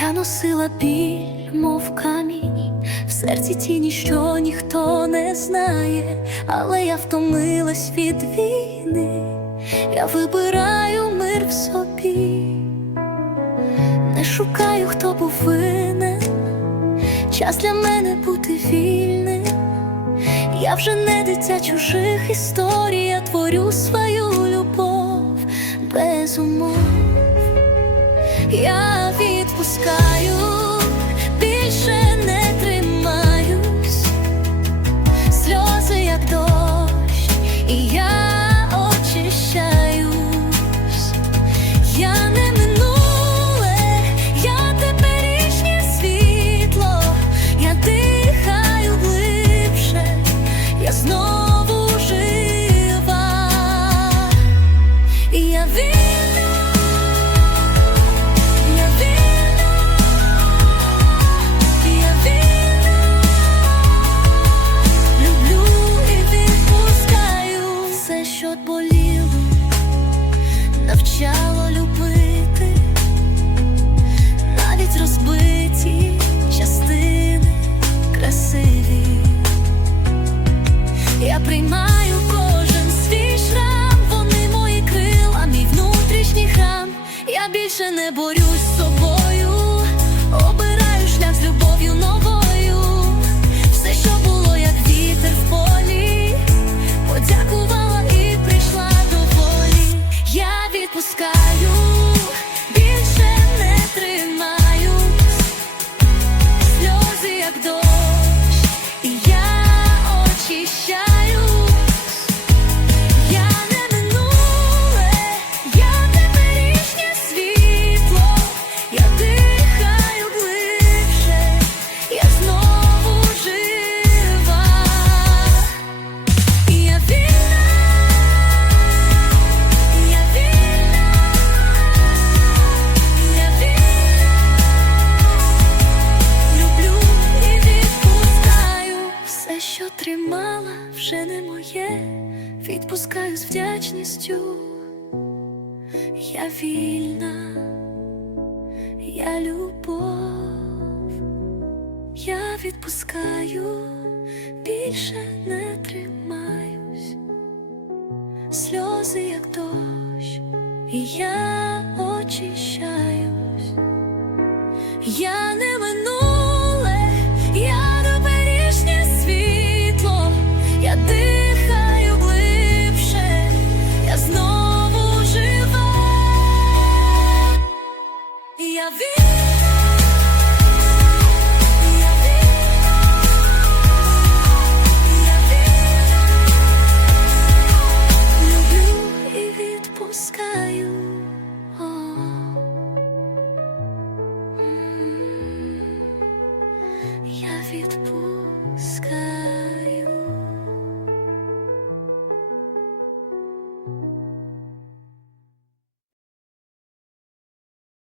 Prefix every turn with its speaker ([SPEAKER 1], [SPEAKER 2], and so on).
[SPEAKER 1] Я носила біль, мов камінь, в серці тіні, що ніхто не знає, але я втомилась від війни, я вибираю мир в собі, не шукаю, хто був винен, час для мене бути вільним. Я вже не дитя чужих історій, я творю свою без умов. Я відпускаю, навчало любити, навіть розбиті частини красиві. Я приймаю більше не борюсь з собою, вже не моє, відпускаю з вдячністю. Я вільна, я любов, я відпускаю, більше не тримаюсь, сльози, як дощ, і я очищаюсь, я